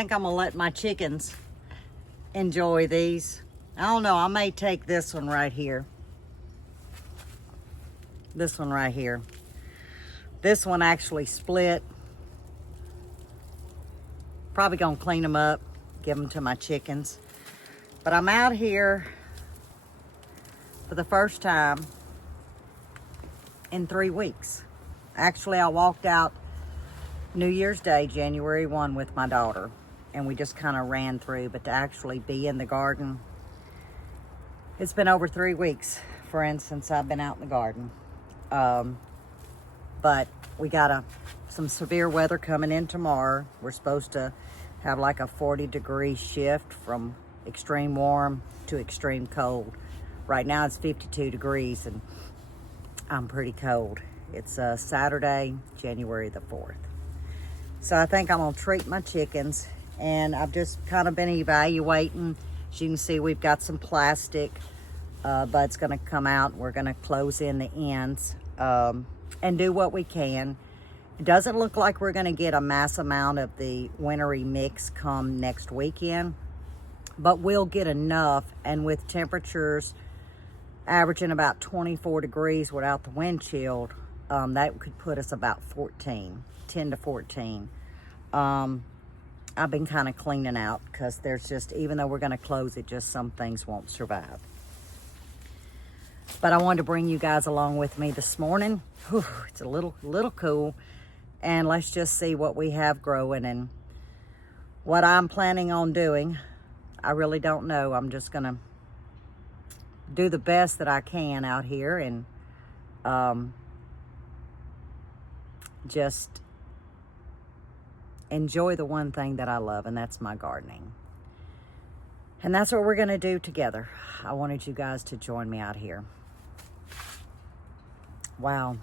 think I'm gonna let my chickens enjoy these. I don't know, I may take this one right here. This one right here. This one actually split. Probably gonna clean them up, give them to my chickens. But I'm out here for the first time in 3 weeks. Actually, I walked out New Year's Day, January 1 with my daughter, and we just kind of ran through, but to actually be in the garden, it's been over 3 weeks, friends, since I've been out in the garden. But we got some severe weather coming in tomorrow. We're supposed to have like a 40-degree shift from extreme warm to extreme cold. Right now it's 52 degrees and I'm pretty cold. It's Saturday, January the 4th. So I think I'm gonna treat my chickens, and I've just kind of been evaluating. As you can see, we've got some plastic buds gonna come out. We're gonna close in the ends and do what we can. It doesn't look like we're gonna get a mass amount of the wintry mix come next weekend, but we'll get enough, and with temperatures averaging about 24 degrees without the wind chill, that could put us about 10 to 14. I've been kind of cleaning out because there's just, even though we're gonna close it, just some things won't survive. But I wanted to bring you guys along with me this morning. Whew, it's a little cool, and let's just see what we have growing and what I'm planning on doing. I really don't know. I'm just gonna do the best that I can out here and just enjoy the one thing that I love, and that's my gardening. And that's what we're gonna do together. I wanted you guys to join me out here. Wow,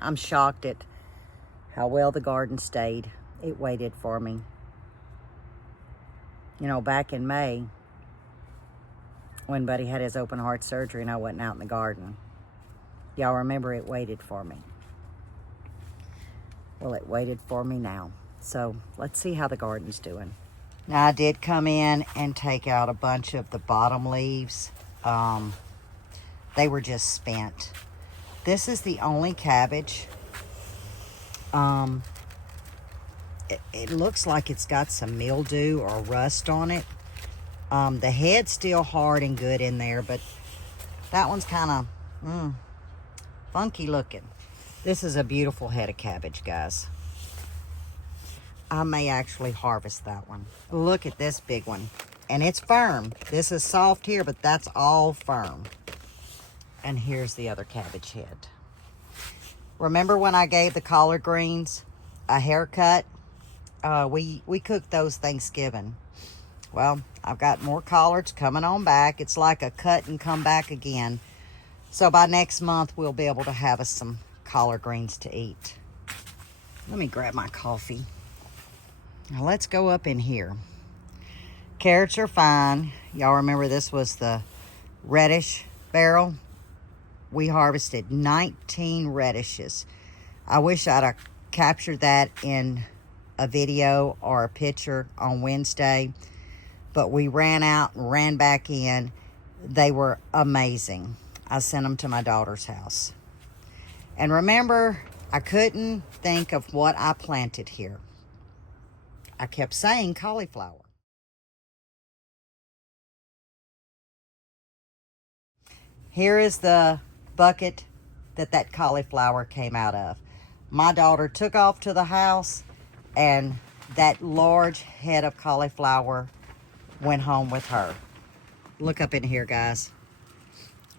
I'm shocked at how well the garden stayed. It waited for me. You know, back in May, when Buddy had his open heart surgery and I wasn't out in the garden, y'all remember it waited for me. Well, it waited for me now. So let's see how the garden's doing. Now, I did come in and take out a bunch of the bottom leaves. They were just spent. This is the only cabbage. It looks like it's got some mildew or rust on it. The head's still hard and good in there, but that one's kind of funky looking. This is a beautiful head of cabbage, guys. I may actually harvest that one. Look at this big one. And it's firm. This is soft here, but that's all firm. And here's the other cabbage head. Remember when I gave the collard greens a haircut? We cooked those Thanksgiving. Well, I've got more collards coming on back. It's like a cut and come back again. So by next month, we'll be able to have us some collard greens to eat. Let me grab my coffee. Now let's go up in here. Carrots are fine. Y'all remember this was the reddish barrel? We harvested 19 radishes. I wish I'd have captured that in a video or a picture on Wednesday, but we ran out and ran back in. They were amazing. I sent them to my daughter's house. And remember, I couldn't think of what I planted here. I kept saying cauliflower. Here is the bucket that cauliflower came out of. My daughter took off to the house, and that large head of cauliflower went home with her. Look up in here, guys.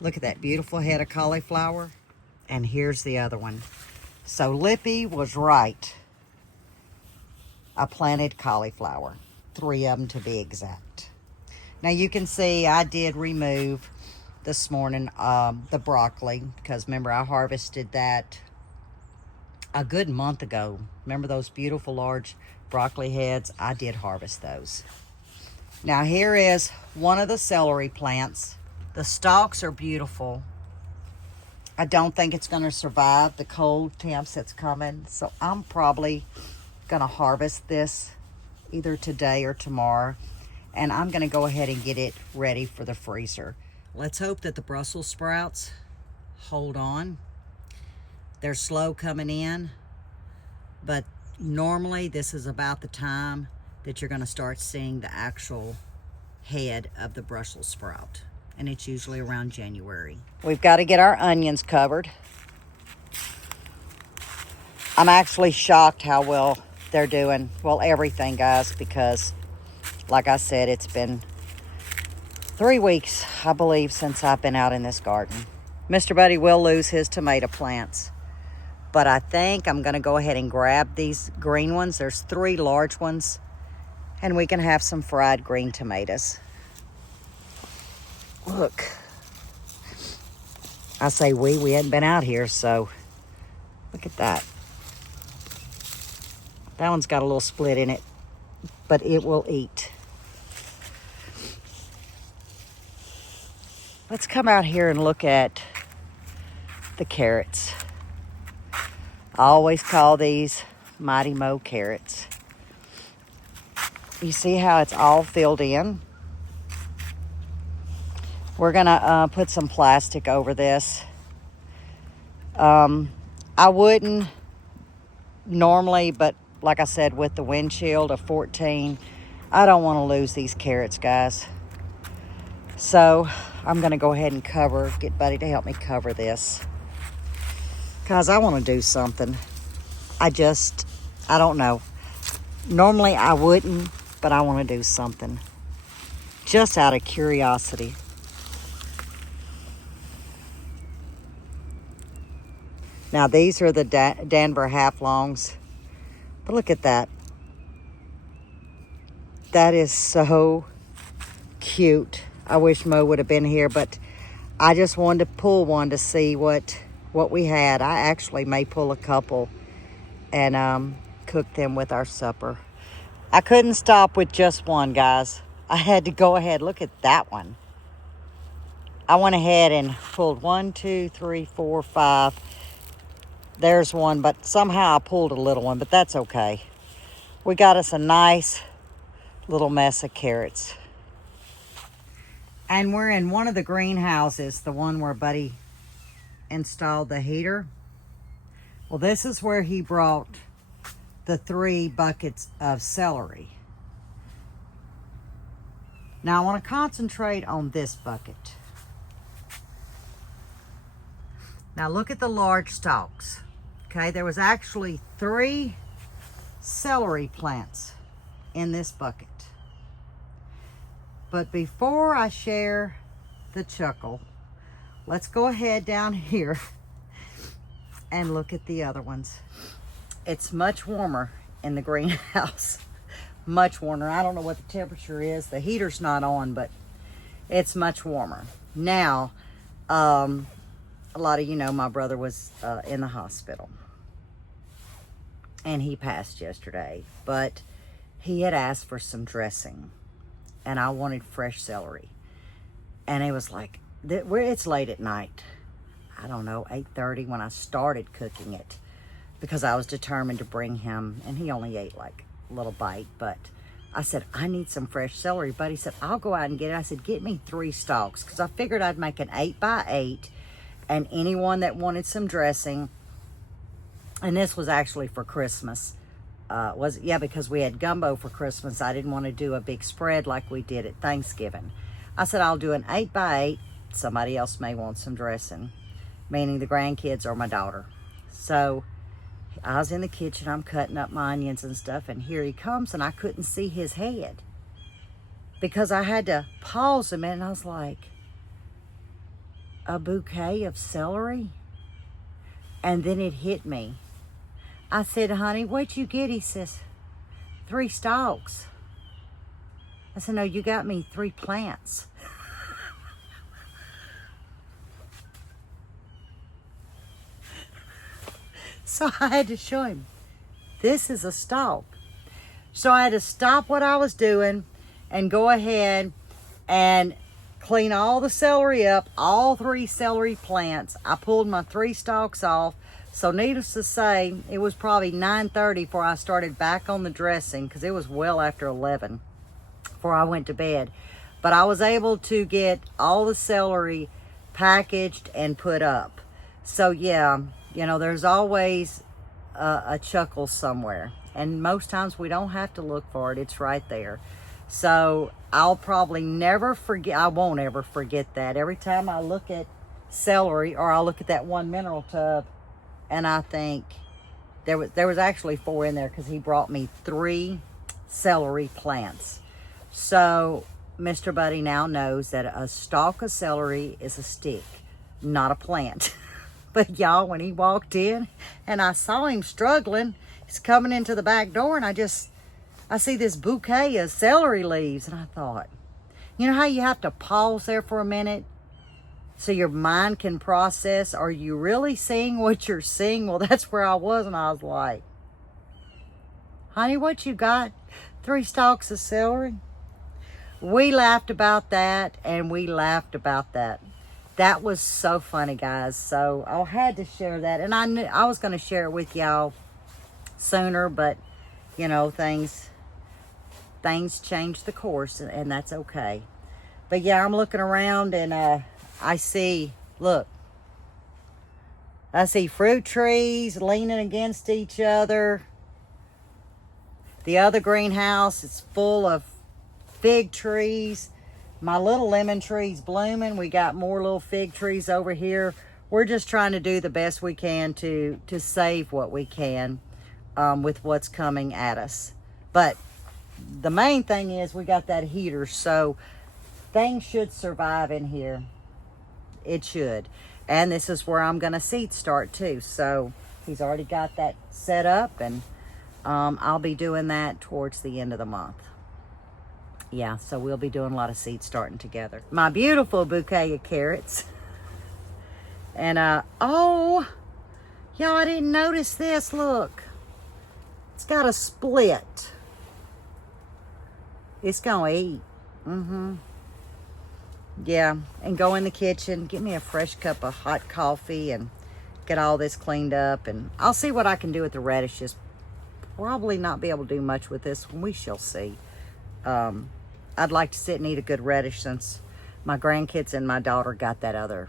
Look at that beautiful head of cauliflower. And here's the other one. So Lippy was right. I planted cauliflower. 3 of them to be exact. Now you can see I did remove this morning the broccoli, because remember I harvested that a good month ago. Remember those beautiful large broccoli heads? I did harvest those. Now here is one of the celery plants. The stalks are beautiful. I don't think it's going to survive the cold temps that's coming, so I'm probably going to harvest this either today or tomorrow. And I'm going to go ahead and get it ready for the freezer. Let's hope that the Brussels sprouts hold on. They're slow coming in, but normally this is about the time that you're going to start seeing the actual head of the Brussels sprout. And it's usually around January. We've got to get our onions covered. I'm actually shocked how well they're doing. Well, everything, guys, because like I said, it's been 3 weeks, I believe, since I've been out in this garden. Mr. Buddy will lose his tomato plants, but I think I'm going to go ahead and grab these green ones. There's 3 large ones, and we can have some fried green tomatoes. Look. I say we hadn't been out here, so look at that. That one's got a little split in it, but it will eat. Let's come out here and look at the carrots. I always call these Mighty Mo carrots. You see how it's all filled in? We're gonna put some plastic over this. I wouldn't normally, but like I said, with the wind chill of 14, I don't want to lose these carrots, guys. So I'm gonna go ahead and get Buddy to help me cover this, because I want to do something. I don't know. Normally I wouldn't, but I want to do something just out of curiosity. Now, these are the Denver half-longs. But look at that. That is so cute. I wish Mo would have been here, but I just wanted to pull one to see what we had. I actually may pull a couple and cook them with our supper. I couldn't stop with just one, guys. I had to go ahead. Look at that one. I went ahead and pulled 1, 2, 3, 4, 5. There's one, but somehow I pulled a little one, but that's okay. We got us a nice little mess of carrots. And we're in one of the greenhouses, the one where Buddy installed the heater. Well, this is where he brought the 3 buckets of celery. Now, I want to concentrate on this bucket. Now, look at the large stalks. Okay, there was actually 3 celery plants in this bucket. But before I share the chuckle, let's go ahead down here and look at the other ones. It's much warmer in the greenhouse. Much warmer. I don't know what the temperature is. The heater's not on, but it's much warmer. Now, a lot of you know my brother was in the hospital. And he passed yesterday. But he had asked for some dressing. And I wanted fresh celery. And it was like, it's late at night. I don't know, 8:30 when I started cooking it. Because I was determined to bring him. And he only ate like a little bite. But I said, I need some fresh celery. Buddy said, I'll go out and get it. I said, get me 3 stalks. Because I figured I'd make an 8x8. And anyone that wanted some dressing, and this was actually for Christmas, because we had gumbo for Christmas. I didn't want to do a big spread like we did at Thanksgiving. I said, I'll do an 8x8. Somebody else may want some dressing, meaning the grandkids or my daughter. So I was in the kitchen, I'm cutting up my onions and stuff, and here he comes, and I couldn't see his head because I had to pause a minute, and I was like, a bouquet of celery? And then it hit me. I said, honey, what'd you get? He says, 3 stalks. I said, no, you got me 3 plants. So I had to show him, this is a stalk. So I had to stop what I was doing and go ahead and clean all the celery up, all 3 celery plants. I pulled my 3 stalks off, So needless to say, it was probably 9:30 before I started back on the dressing, because it was well after 11 before I went to bed. But I was able to get all the celery packaged and put up. So yeah, you know, there's always a chuckle somewhere. And most times we don't have to look for it. It's right there. So I'll probably never forget, I won't ever forget that. Every time I look at celery, or I'll look at that one mineral tub, and I think there was actually 4 in there, because he brought me 3 celery plants. So Mr. Buddy now knows that a stalk of celery is a stick, not a plant. But y'all, when he walked in and I saw him struggling, he's coming into the back door, and I see this bouquet of celery leaves, and I thought, you know how you have to pause there for a minute so your mind can process, are you really seeing what you're seeing? Well, that's where I was, and I was like, honey, what you got? 3 stalks of celery? We laughed about that, and we laughed about that. That was so funny, guys. So I had to share that, and I knew I was going to share it with y'all sooner, but you know, things change the course, and that's okay. But yeah, I'm looking around, and I see, look, I see fruit trees leaning against each other. The other greenhouse is full of fig trees. My little lemon tree's blooming. We got more little fig trees over here. We're just trying to do the best we can to save what we can with what's coming at us. But the main thing is we got that heater, so things should survive in here. It should. And this is where I'm going to seed start too. So he's already got that set up, and I'll be doing that towards the end of the month. Yeah, so we'll be doing a lot of seed starting together. My beautiful bouquet of carrots. And, oh, y'all, I didn't notice this. Look, it's got a split. It's going to eat. Yeah, and go in the kitchen, get me a fresh cup of hot coffee, and get all this cleaned up. And I'll see what I can do with the radishes. Probably not be able to do much with this one. We shall see. I'd like to sit and eat a good radish, since my grandkids and my daughter got that other.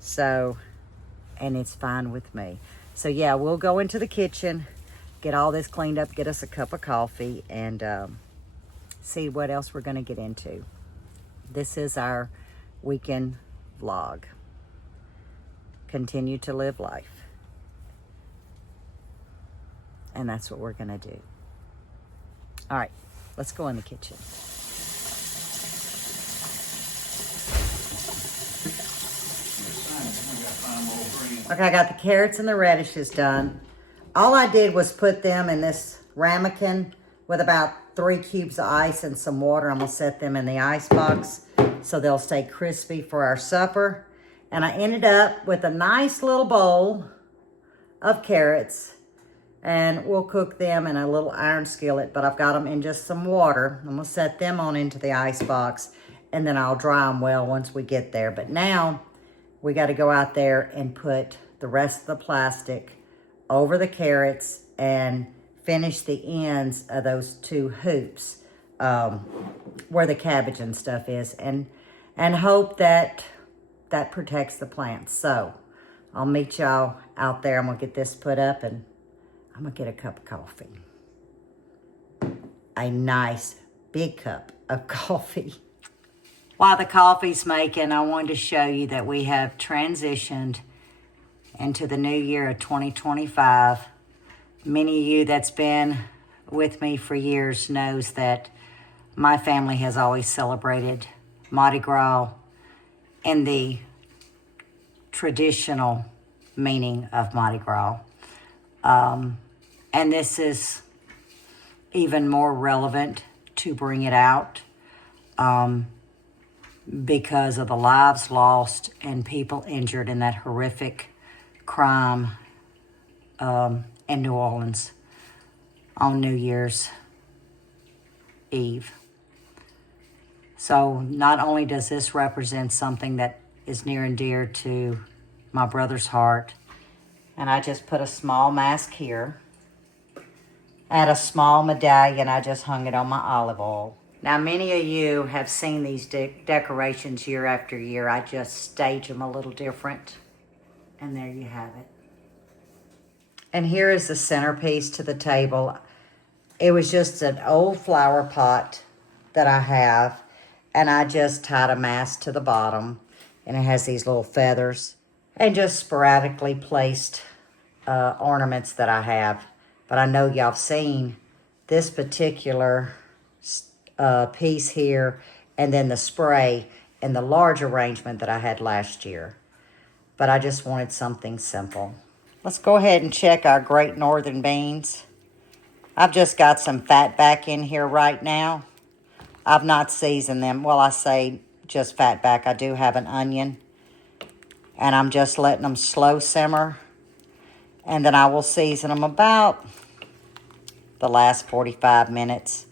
So, and it's fine with me. So yeah, we'll go into the kitchen, get all this cleaned up, get us a cup of coffee, and see what else we're going to get into. This is our weekend vlog. Continue to live life. And that's what we're going to do. All right. Let's go in the kitchen. Okay, I got the carrots and the radishes done. All I did was put them in this ramekin with about 3 cubes of ice and some water. I'm gonna set them in the ice box so they'll stay crispy for our supper. And I ended up with a nice little bowl of carrots, and we'll cook them in a little iron skillet, but I've got them in just some water. I'm gonna set them on into the ice box, and then I'll dry them well once we get there. But now we got to go out there and put the rest of the plastic over the carrots and finish the ends of those 2 hoops where the cabbage and stuff is, and hope that that protects the plants. So I'll meet y'all out there. I'm gonna get this put up, and I'm gonna get a cup of coffee. A nice big cup of coffee. While the coffee's making, I wanted to show you that we have transitioned into the new year of 2025. Many of you that's been with me for years knows that my family has always celebrated Mardi Gras in the traditional meaning of Mardi Gras. And this is even more relevant to bring it out because of the lives lost and people injured in that horrific crime in New Orleans on New Year's Eve. So not only does this represent something that is near and dear to my brother's heart And I just put a small mask here. I had a small medallion. I just hung it on my olive oil. Now, many of you have seen these decorations year after year. I just stage them a little different. And there you have it. And here is the centerpiece to the table. It was just an old flower pot that I have. And I just tied a mask to the bottom. And it has these little feathers. And just sporadically placed ornaments that I have. But I know y'all have seen this particular piece here, and then the spray and the large arrangement that I had last year. But I just wanted something simple. Let's go ahead and check our Great Northern beans. I've just got some fat back in here right now. I've not seasoned them. Well, I say just fat back. I do have an onion. And I'm just letting them slow simmer. And then I will season them about the last 45 minutes.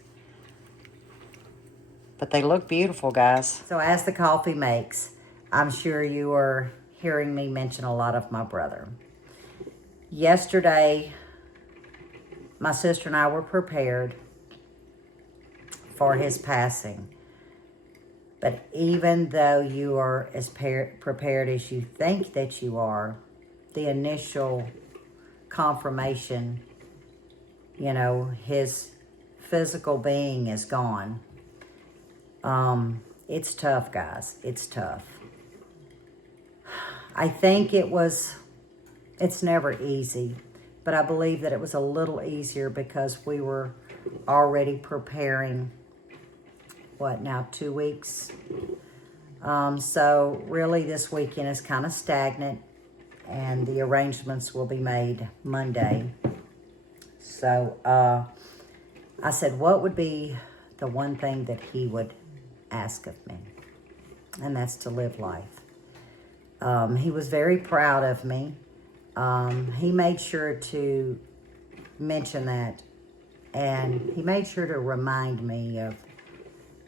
But they look beautiful, guys. So as the coffee makes, I'm sure you are hearing me mention a lot of my brother. Yesterday, my sister and I were prepared for his passing. But even though you are as prepared as you think that you are, the initial confirmation, you know, his physical being is gone. It's tough, guys. It's tough. I think it's never easy, but I believe that it was a little easier because we were already preparing, 2 weeks? So really this weekend is kind of stagnant, and the arrangements will be made Monday. So I said, what would be the one thing that he would ask of me? And that's to live life. He was very proud of me. He made sure to mention that, and he made sure to remind me of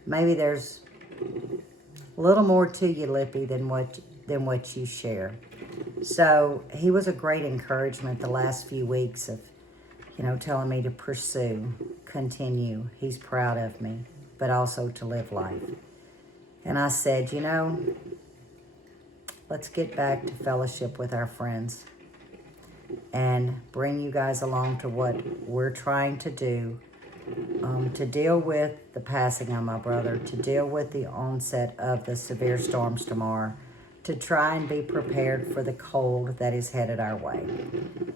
maybe there's a little more to you, Lippy, than what you share. So he was a great encouragement the last few weeks of, you know, telling me to pursue, continue. He's proud of me, but also to live life. And I said, you know, let's get back to fellowship with our friends and bring you guys along to what we're trying to do, to deal with the passing of my brother, to deal with the onset of the severe storms tomorrow, to try and be prepared for the cold that is headed our way.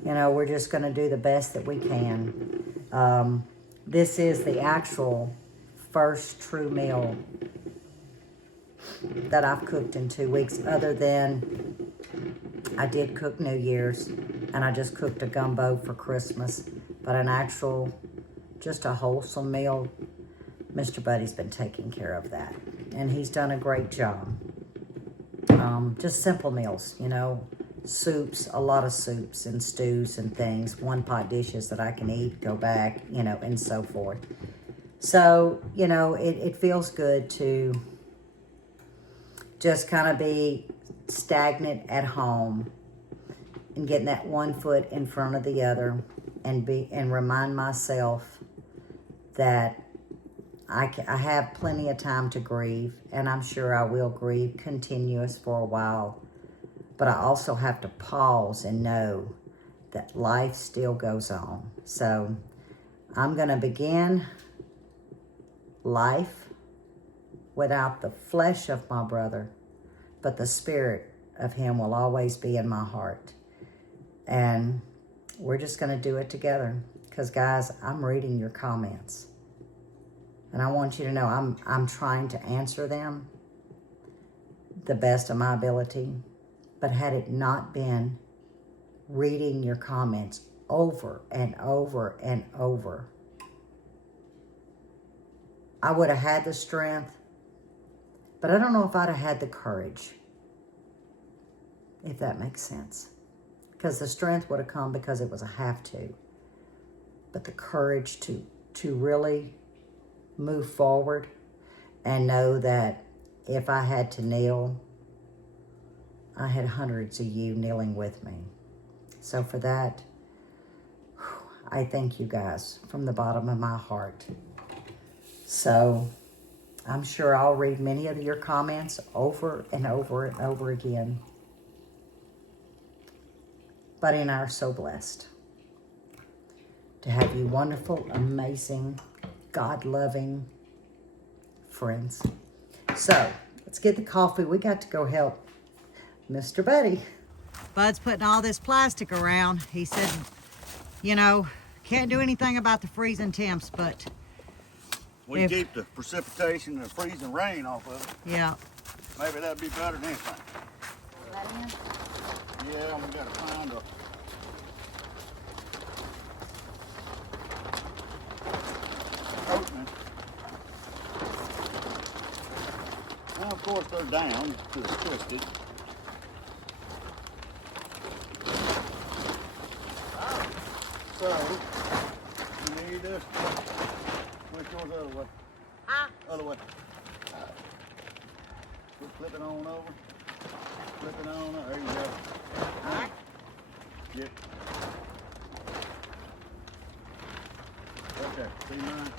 You know, we're just going to do the best that we can. This is the actual first true meal that I've cooked in 2 weeks, other than I did cook New Year's, and I just cooked a gumbo for Christmas. But an actual, just a wholesome meal, Mr. Buddy's been taking care of that. And he's done a great job. Just simple meals, you know, soups, a lot of soups and stews and things, one-pot dishes that I can eat, go back, you know, and so forth. So, you know, it feels good to just kind of be stagnant at home and getting that one foot in front of the other, and remind myself that I have plenty of time to grieve, and I'm sure I will grieve continuous for a while. But I also have to pause and know that life still goes on. So I'm going to begin life without the flesh of my brother, but the spirit of him will always be in my heart. And we're just going to do it together. Because, guys, I'm reading your comments. And I want you to know I'm trying to answer them the best of my ability. But had it not been reading your comments over and over and over, I would have had the strength, but I don't know if I'd have had the courage, if that makes sense. Because the strength would have come because it was a have to. But the courage to really move forward and know that if I had to kneel, I had hundreds of you kneeling with me. So for that, I thank you guys from the bottom of my heart. So I'm sure I'll read many of your comments over and over and over again. Buddy and I are so blessed to have you wonderful, amazing, God-loving friends. So let's get the coffee. We got to go help Mr. Buddy. Bud's putting all this plastic around. He said, you know, can't do anything about the freezing temps, but we keep the precipitation and the freezing rain off of it. Yeah. Maybe that'd be better than anything. That in? Yeah, we gotta find a opening. Now, of course, they're down because it's twisted. So, you need this. Which goes the other way? Other way. Flip it on over. Flip it on. There you go. All right. Yep. Okay. See mine?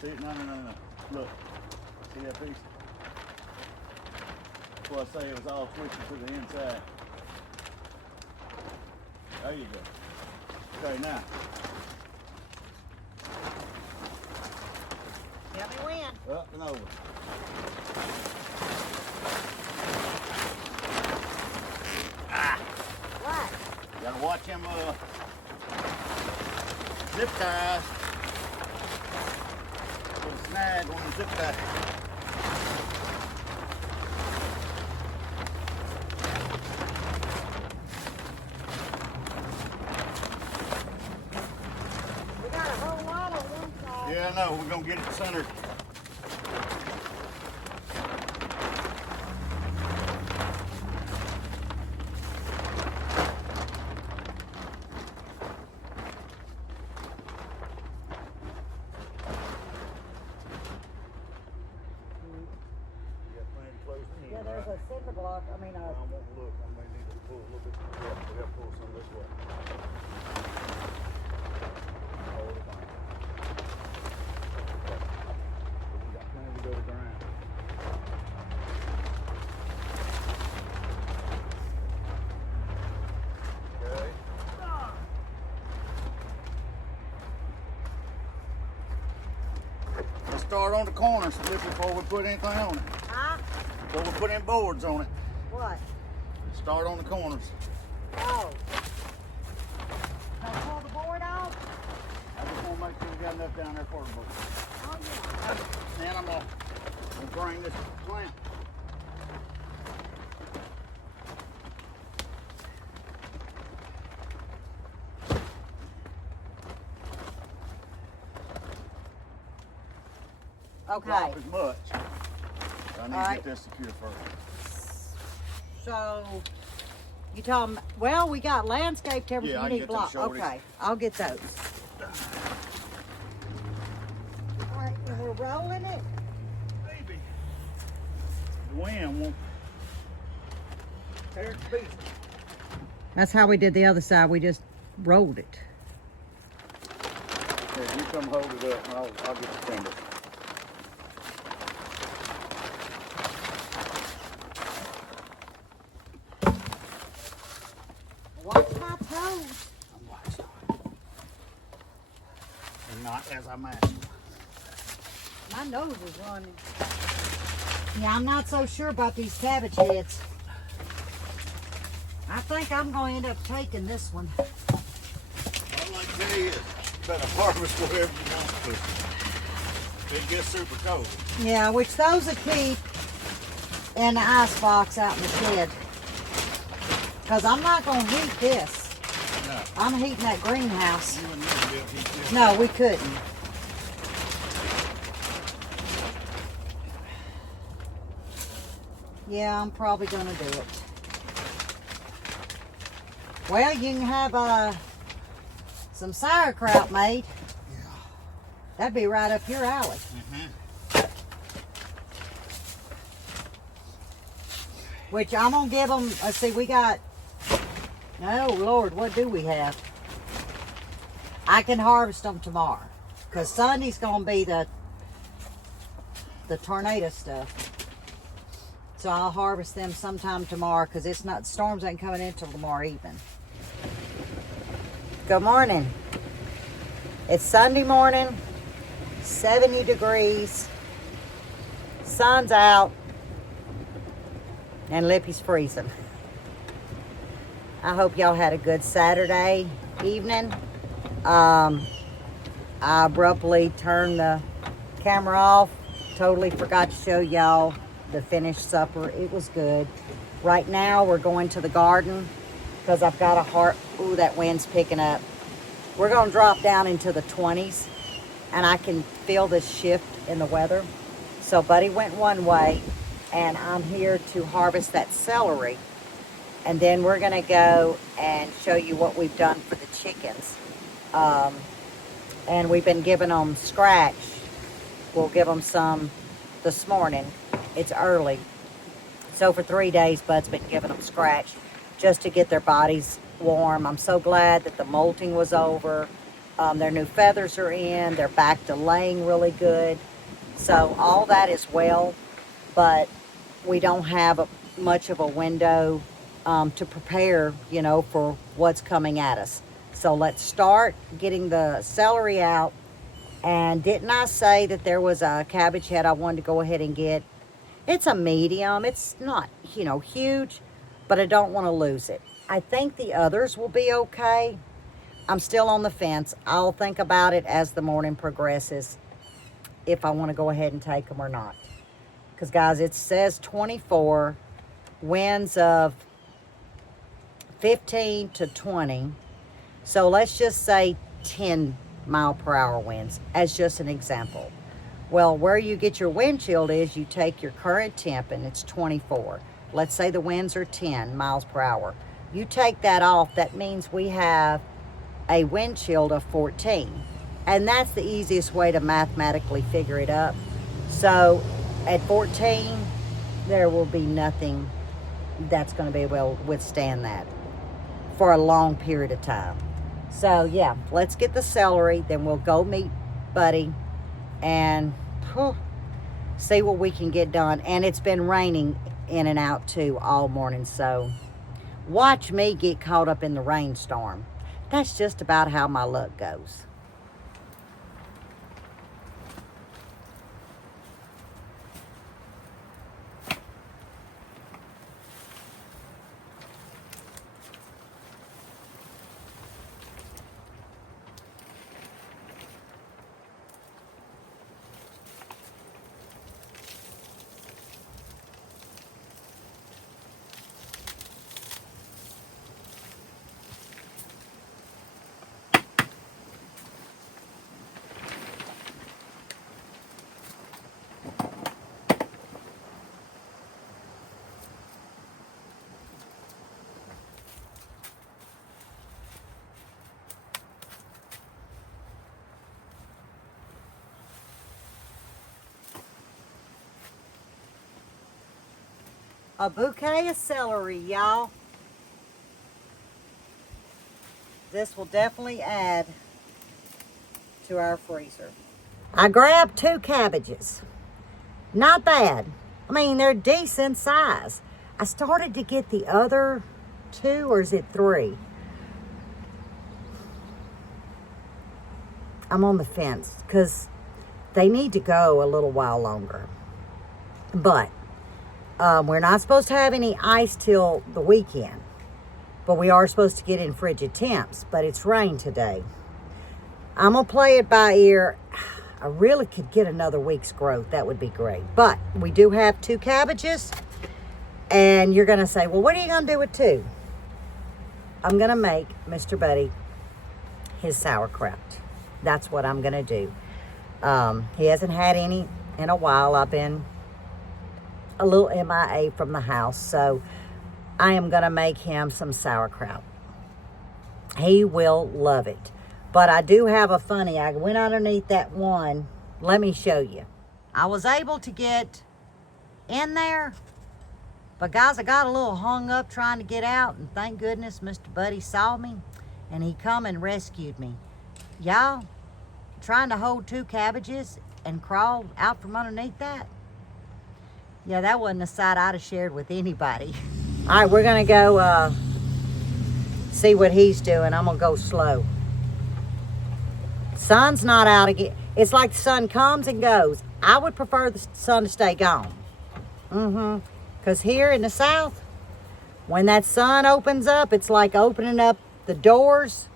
See it? No. Look. See that piece? That's why I say it was all twisted to the inside. There you go. Okay, now. Tell me when. Up and over. What? You gotta watch him zip ties. Put a snag on the zip tie. We got a whole lot on one side. Yeah, I know. We're gonna get it centered. Yeah, there's a cinder block. I mean, I won't look. I may need to pull a little bit. Yeah, we gotta pull some this way. Hold it on. Okay. We got plenty to go around. Okay. Let's start on the corners, Lippy, before we put anything on it. huh? Before we put in boards on it. What? Start on the corners. Oh. Now pull the board off? I just want to make sure we got enough down there for the board. Oh, yeah. Then I'm gonna bring this clamp. Okay. Drop as much. I need to All right. get this secure first. So, you tell them, well, we got landscaped everything. Yeah, I You can need get them block. shorties. Okay, I'll get those. All right, and we're rolling it. Baby. The wind won't tear it to pieces. That's how we did the other side. We just rolled it. Yeah, you come hold it up and I'll get the timber. Watch my toes. I'm watching. And not as I imagine. My nose is running. Yeah, I'm not so sure about these cabbage heads. I think I'm going to end up taking this one. All I can tell you is better harvest whatever you want to. It gets super cold. Yeah, which those will keep in the ice box out in the shed. Because I'm not going to heat this. No. I'm heating that greenhouse. You wouldn't even be able to heat this. No, we couldn't. Yeah, I'm probably going to do it. Well, you can have some sauerkraut made. Yeah. That'd be right up your alley. Mm-hmm. Which I'm going to give them, let's see, we got Oh, Lord, what do we have? I can harvest them tomorrow. Because Sunday's going to be the tornado stuff. So I'll harvest them sometime tomorrow because it's not, storms ain't coming in till tomorrow evening. Good morning. It's Sunday morning, 70 degrees, sun's out, and Lippy's freezing. I hope y'all had a good Saturday evening. I abruptly turned the camera off. Totally forgot to show y'all the finished supper. It was good. Right now we're going to the garden because I've got a heart. Ooh, that wind's picking up. We're going to drop down into the 20s and I can feel this shift in the weather. So Buddy went one way and I'm here to harvest that celery. And then we're going to go and show you what we've done for the chickens. And we've been giving them scratch. We'll give them some this morning. It's early. So for 3 days, Bud's been giving them scratch just to get their bodies warm. I'm so glad that the molting was over. Their new feathers are in. They're back to laying really good. So all that is well, but we don't have much of a window to prepare, you know, for what's coming at us. So let's start getting the celery out. And didn't I say that there was a cabbage head I wanted to go ahead and get? It's a medium. It's not, you know, huge, but I don't want to lose it. I think the others will be okay. I'm still on the fence. I'll think about it as the morning progresses if I want to go ahead and take them or not. Because, guys, it says 24, winds of 15 to 20. So let's just say 10 mile per hour winds as just an example. Well, where you get your wind chill is you take your current temp and it's 24. Let's say the winds are 10 miles per hour. You take that off, that means we have a wind chill of 14. And that's the easiest way to mathematically figure it up. So at 14, there will be nothing that's going to be able to withstand that for a long period of time. So yeah, let's get the celery, then we'll go meet Buddy and see what we can get done. And it's been raining in and out too all morning, so watch me get caught up in the rainstorm. That's just about how my luck goes. A bouquet of celery, y'all. This will definitely add to our freezer. I grabbed 2 cabbages. Not bad. I mean, they're decent size. I started to get the other 2, or is it 3? I'm on the fence because they need to go a little while longer. But we're not supposed to have any ice till the weekend. But we are supposed to get in frigid temps. But it's rain today. I'm going to play it by ear. I really could get another week's growth. That would be great. But we do have 2 cabbages. And you're going to say, well, what are you going to do with 2? I'm going to make Mr. Buddy his sauerkraut. That's what I'm going to do. He hasn't had any in a while. I've been a little MIA from the house. So I am going to make him some sauerkraut. He will love it. But I do have a funny. I went underneath that one. Let me show you. I was able to get in there But guys, I got a little hung up trying to get out, and thank goodness Mr. Buddy saw me, and he come and rescued me. Y'all, trying to hold 2 cabbages and crawl out from underneath that? Yeah, that wasn't a sight I'd have shared with anybody. All right, we're gonna go see what he's doing. I'm gonna go slow. Sun's not out again. It's like the sun comes and goes. I would prefer the sun to stay gone. Because here in the south, when that sun opens up, it's like opening up the doors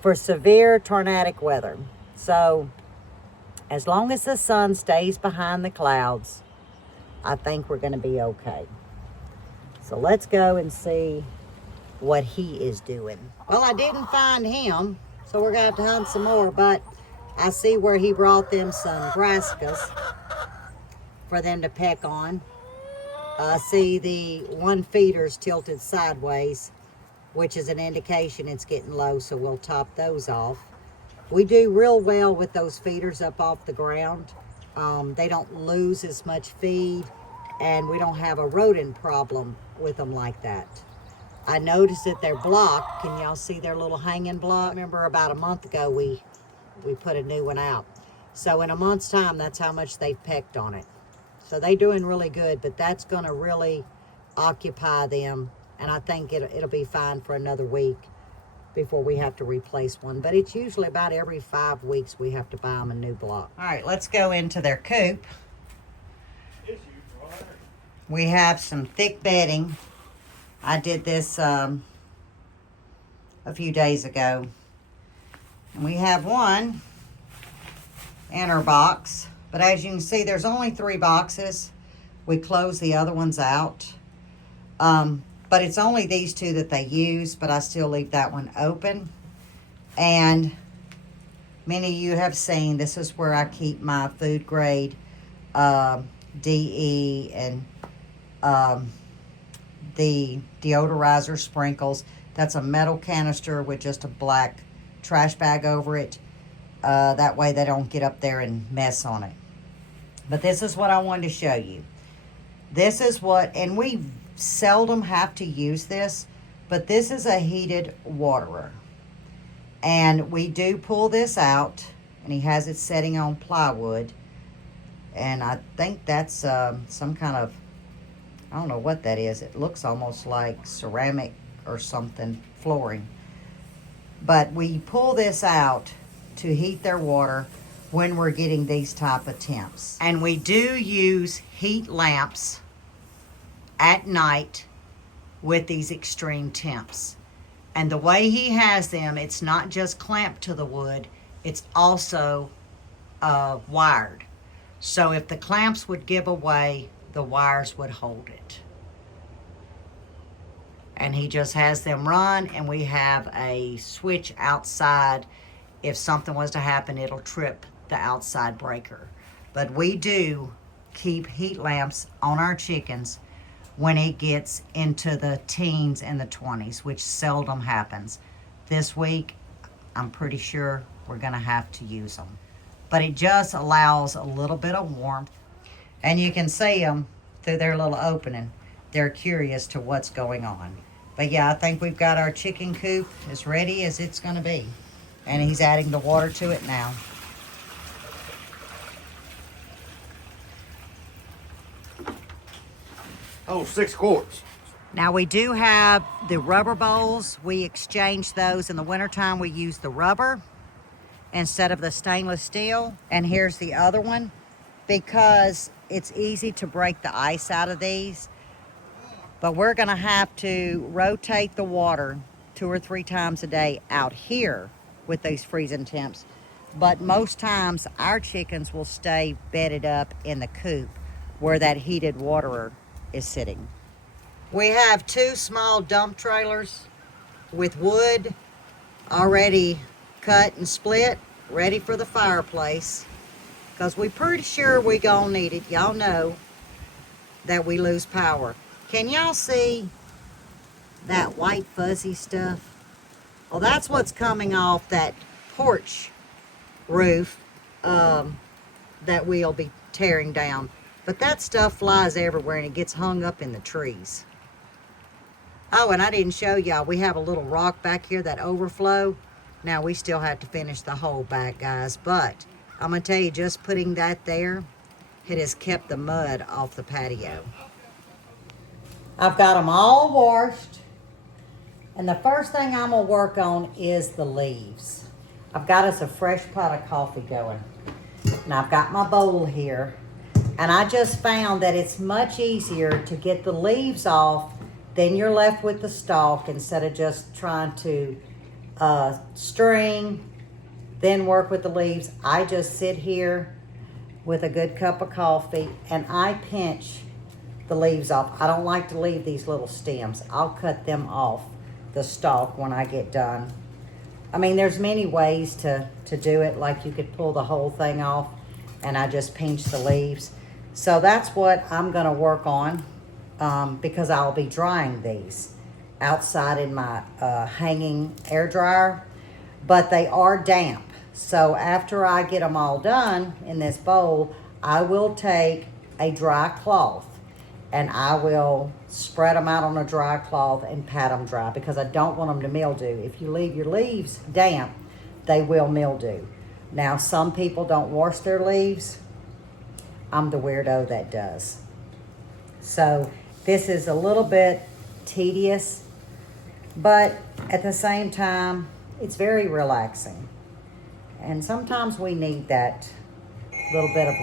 for severe tornadic weather. So as long as the sun stays behind the clouds, I think we're going to be okay. So let's go and see what he is doing. Well, I didn't find him, so we're going to have to hunt some more, but I see where he brought them some brassicas for them to peck on. I see the one feeder's tilted sideways, which is an indication it's getting low, so we'll top those off. We do real well with those feeders up off the ground. They don't lose as much feed, and we don't have a rodent problem with them like that. I noticed that they're blocked. Can y'all see their little hanging block? I remember about a month ago we put a new one out. So in a month's time, that's how much they've pecked on it. So they're doing really good, but that's going to really occupy them, and I think it'll be fine for another week before we have to replace one. But it's usually about every 5 weeks we have to buy them a new block. All right, let's go into their coop. We have some thick bedding. I did this a few days ago. And we have one inner box. But as you can see, there's only 3 boxes. We close the other ones out. But it's only these 2 that they use, but I still leave that one open. And many of you have seen, this is where I keep my food grade DE and the deodorizer sprinkles. That's a metal canister with just a black trash bag over it. That way they don't get up there and mess on it. But this is what I wanted to show you. This is what, and we seldom have to use this, but this is a heated waterer. And we do pull this out, and he has it setting on plywood. And I think that's some kind of, I don't know what that is. It looks almost like ceramic or something, flooring. But we pull this out to heat their water when we're getting these type of temps. And we do use heat lamps at night with these extreme temps. And the way he has them, it's not just clamped to the wood, it's also wired. So if the clamps would give away, the wires would hold it. And he just has them run, and we have a switch outside. If something was to happen, it'll trip the outside breaker. But we do keep heat lamps on our chickens when it gets into the teens and the 20s, which seldom happens. This week, I'm pretty sure we're gonna have to use them. But it just allows a little bit of warmth. And you can see them through their little opening. They're curious to what's going on. But yeah, I think we've got our chicken coop as ready as it's gonna be. And he's adding the water to it now. Oh, 6 quarts. Now we do have the rubber bowls. We exchange those. In the wintertime, we use the rubber instead of the stainless steel. And here's the other one, because it's easy to break the ice out of these. But we're gonna have to rotate the water 2 or 3 times a day out here with these freezing temps. But most times our chickens will stay bedded up in the coop where that heated waterer is sitting. We have 2 small dump trailers with wood already cut and split, ready for the fireplace, because we're pretty sure we gonna need it. Y'all know that we lose power. Can y'all see that white fuzzy stuff? Well, that's what's coming off that porch roof that we'll be tearing down. But that stuff flies everywhere and it gets hung up in the trees. Oh, and I didn't show y'all, we have a little rock back here that overflow. Now we still have to finish the hole back, guys, but I'm gonna tell you, just putting that there, it has kept the mud off the patio. I've got them all washed, and the first thing I'm gonna work on is the leaves. I've got us a fresh pot of coffee going. Now I've got my bowl here, and I just found that it's much easier to get the leaves off. Then you're left with the stalk instead of just trying to string, then work with the leaves. I just sit here with a good cup of coffee and I pinch the leaves off. I don't like to leave these little stems. I'll cut them off the stalk when I get done. I mean, there's many ways to do it. Like you could pull the whole thing off and I just pinch the leaves. So that's what I'm gonna work on. Because I'll be drying these outside in my hanging air dryer, but they are damp. So after I get them all done in this bowl, I will take a dry cloth and I will spread them out on a dry cloth and pat them dry because I don't want them to mildew. If you leave your leaves damp, they will mildew. Now, some people don't wash their leaves. I'm the weirdo that does. So this is a little bit tedious, but at the same time, it's very relaxing. And sometimes we need that little bit of...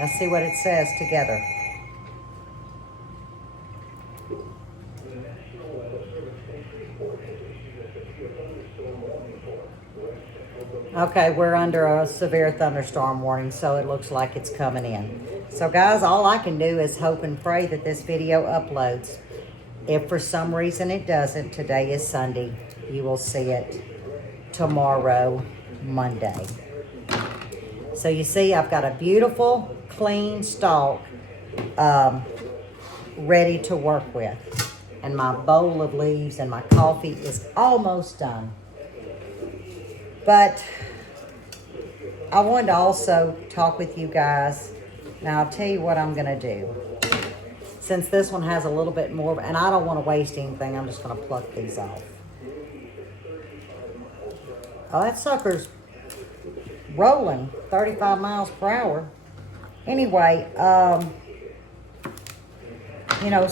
Let's see what it says together. Okay, we're under a severe thunderstorm warning, so it looks like it's coming in. So guys, all I can do is hope and pray that this video uploads. If for some reason it doesn't, today is Sunday. You will see it tomorrow, Monday. So you see, I've got a beautiful, clean stalk ready to work with. And my bowl of leaves and my coffee is almost done. But I wanted to also talk with you guys. Now, I'll tell you what I'm going to do. Since this one has a little bit more, and I don't want to waste anything, I'm just going to pluck these off. Oh, that sucker's rolling 35 miles per hour. Anyway, you know,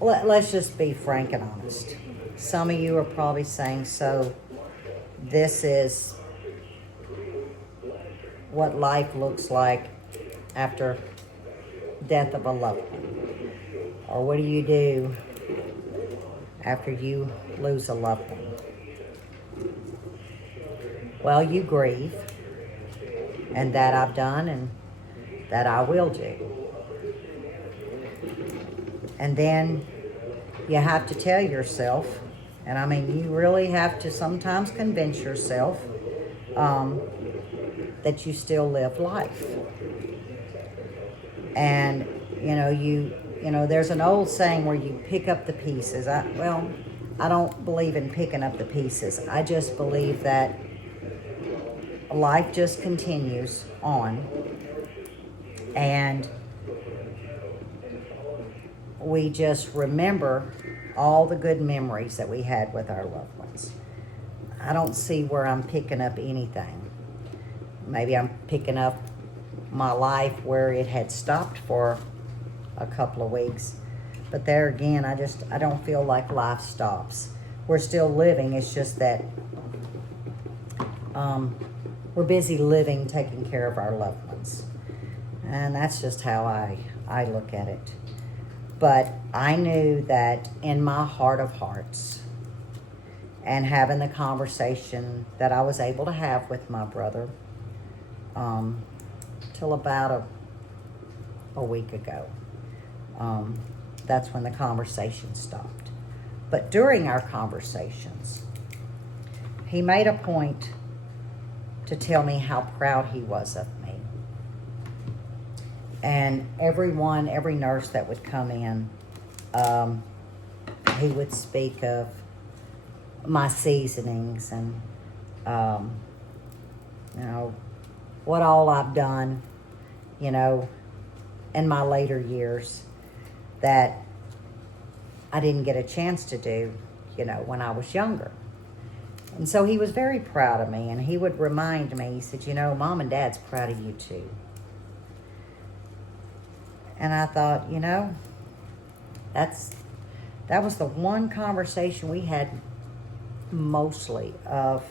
let's just be frank and honest. Some of you are probably saying, so this is what life looks like after death of a loved one. Or what do you do after you lose a loved one? Well, you grieve, and that I've done and that I will do. And then you have to tell yourself, and I mean, you really have to sometimes convince yourself that you still live life. And, you know, there's an old saying where you pick up the pieces. I don't believe in picking up the pieces. I just believe that life just continues on. And we just remember all the good memories that we had with our loved ones. I don't see where I'm picking up anything. Maybe I'm picking up my life where it had stopped for a couple of weeks. But there again, I don't feel like life stops. We're still living. It's just that we're busy living, taking care of our loved ones. And that's just how I look at it. But I knew that in my heart of hearts, and having the conversation that I was able to have with my brother till about a week ago, that's when the conversation stopped. But during our conversations, he made a point to tell me how proud he was of me. And every nurse that would come in, he would speak of my seasonings and You know, what all I've done, you know, in my later years that I didn't get a chance to do, you know, when I was younger. And so he was very proud of me, and he would remind me, he said, you know, Mom and Dad's proud of you too. And I thought, you know, that was the one conversation we had mostly of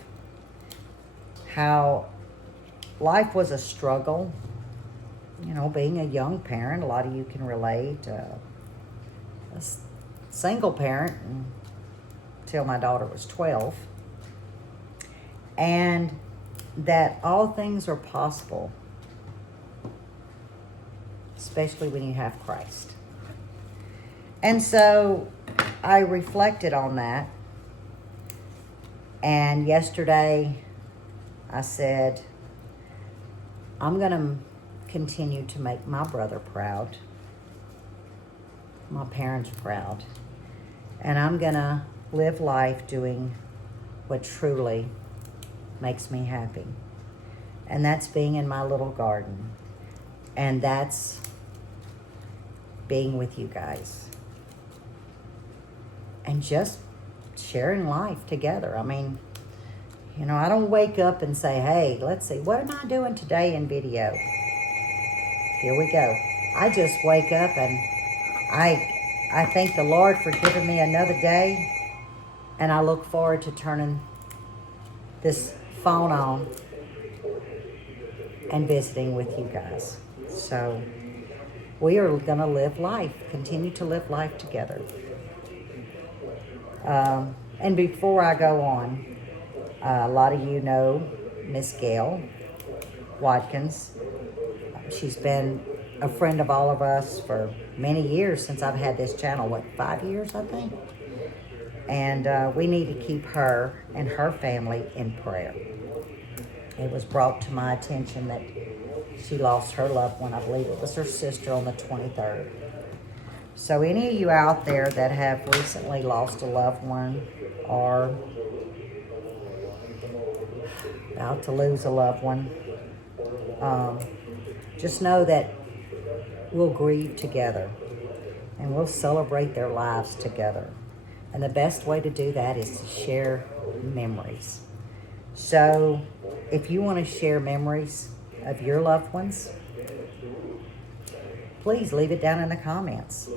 how life was a struggle. You know, being a young parent, a lot of you can relate. A single parent until my daughter was 12. And that all things are possible, especially when you have Christ. And so I reflected on that. And yesterday I said, I'm going to continue to make my brother proud, my parents proud. And I'm going to live life doing what truly makes me happy. And that's being in my little garden. And that's being with you guys. And just sharing life together. I mean, you know, I don't wake up and say, hey, let's see, what am I doing today in video? Here we go. I just wake up and I thank the Lord for giving me another day. And I look forward to turning this phone on and visiting with you guys. So we are going to live life, continue to live life together. And before I go on, a lot of you know Miss Gail Watkins. She's been a friend of all of us for many years since I've had this channel. 5 years, I think? And we need to keep her and her family in prayer. It was brought to my attention that she lost her loved one. I believe it was her sister on the 23rd. So any of you out there that have recently lost a loved one or about to lose a loved one, just know that we'll grieve together and we'll celebrate their lives together. And the best way to do that is to share memories. So if you want to share memories of your loved ones, please leave it down in the comments.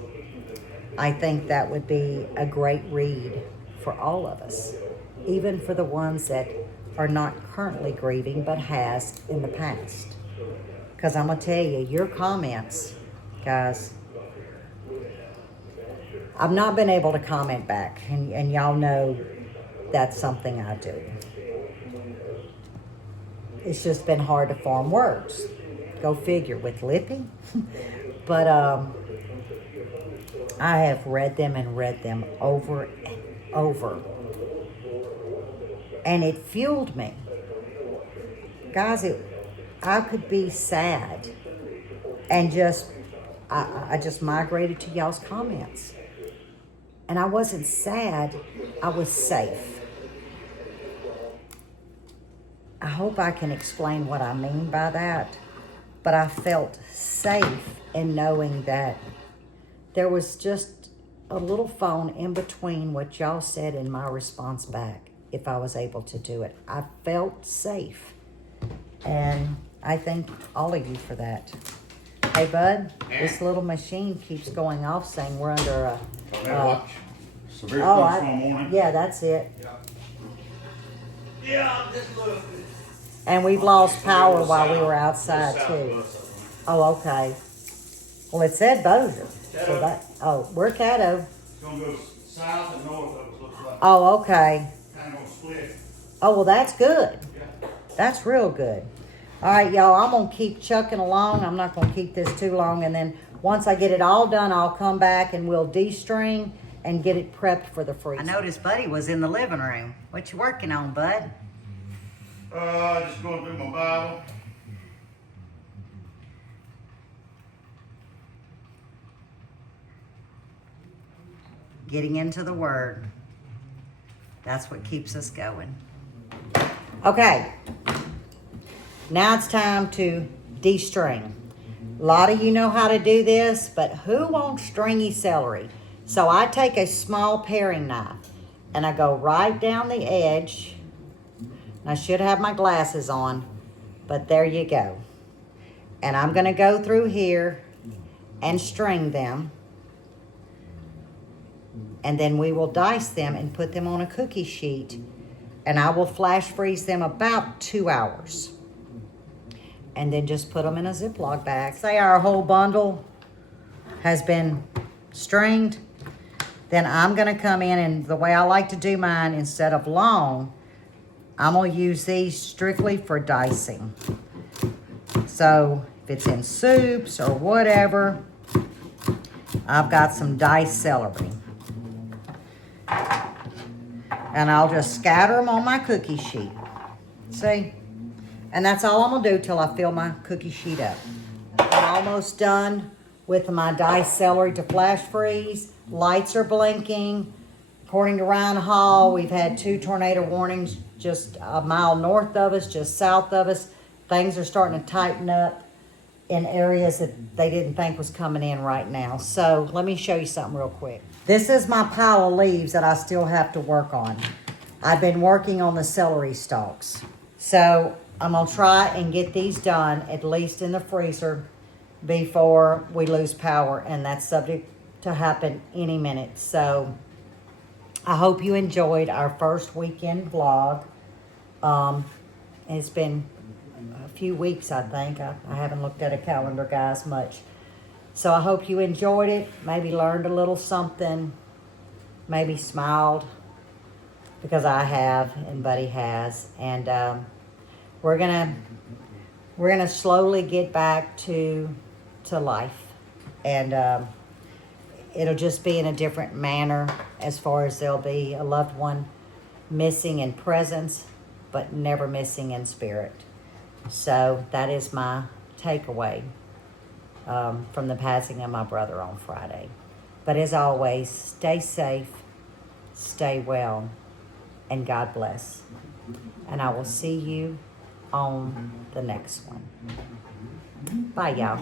I think that would be a great read for all of us, even for the ones that are not currently grieving but has in the past. Because I'm going to tell you, your comments, guys, I've not been able to comment back, and y'all know that's something I do. It's just been hard to form words. Go figure with Lippy. But I have read them and read them over and over. And it fueled me. Guys, I could be sad and I just migrated to y'all's comments. And I wasn't sad, I was safe. I hope I can explain what I mean by that, but I felt safe in knowing that there was just a little phone in between what y'all said and my response back, if I was able to do it. I felt safe, and I thank all of you for that. Hey, bud, this little machine keeps going off saying we're under a... Severe thunderstorm warning. Yeah, that's it. Yeah, just look. And we've lost power while we were outside, too. Oh, okay. Well, it said Bossier. So that, we're Caddo. It's going to go south and north of us, looks like. Oh, okay. Kind of going to split. Oh, well, that's good. Yeah. That's real good. All right, y'all, I'm going to keep chucking along. I'm not going to keep this too long. And then once I get it all done, I'll come back and we'll de-string and get it prepped for the freezer. I noticed Buddy was in the living room. What you working on, Bud? Just going through my Bible. Getting into the Word. That's what keeps us going. Okay, now it's time to de-string. A lot of you know how to do this, but who wants stringy celery? So I take a small paring knife and I go right down the edge. I should have my glasses on, but there you go. And I'm gonna go through here and string them. And then we will dice them and put them on a cookie sheet. And I will flash freeze them about 2 hours. And then just put them in a Ziploc bag. Say our whole bundle has been stringed. Then I'm gonna come in, and the way I like to do mine, instead of long, I'm gonna use these strictly for dicing. So if it's in soups or whatever, I've got some diced celery. And I'll just scatter them on my cookie sheet. See? And that's all I'm gonna do till I fill my cookie sheet up. I'm almost done with my diced celery to flash freeze. Lights are blinking. According to Ryan Hall, we've had 2 tornado warnings just a mile north of us, just south of us. Things are starting to tighten up in areas that they didn't think was coming in right now. So let me show you something real quick. This is my pile of leaves that I still have to work on. I've been working on the celery stalks. So I'm gonna try and get these done, at least in the freezer, before we lose power, and that's subject to happen any minute. So I hope you enjoyed our first weekend vlog. It's been a few weeks, I think. I haven't looked at a calendar, guys, much. So I hope you enjoyed it, maybe learned a little something, maybe smiled, because I have and Buddy has. And we're gonna slowly get back to life, and it'll just be in a different manner, as far as there'll be a loved one missing in presence, but never missing in spirit. So that is my takeaway from the passing of my brother on Friday. But as always, stay safe, stay well, and God bless. And I will see you on the next one. Bye, y'all.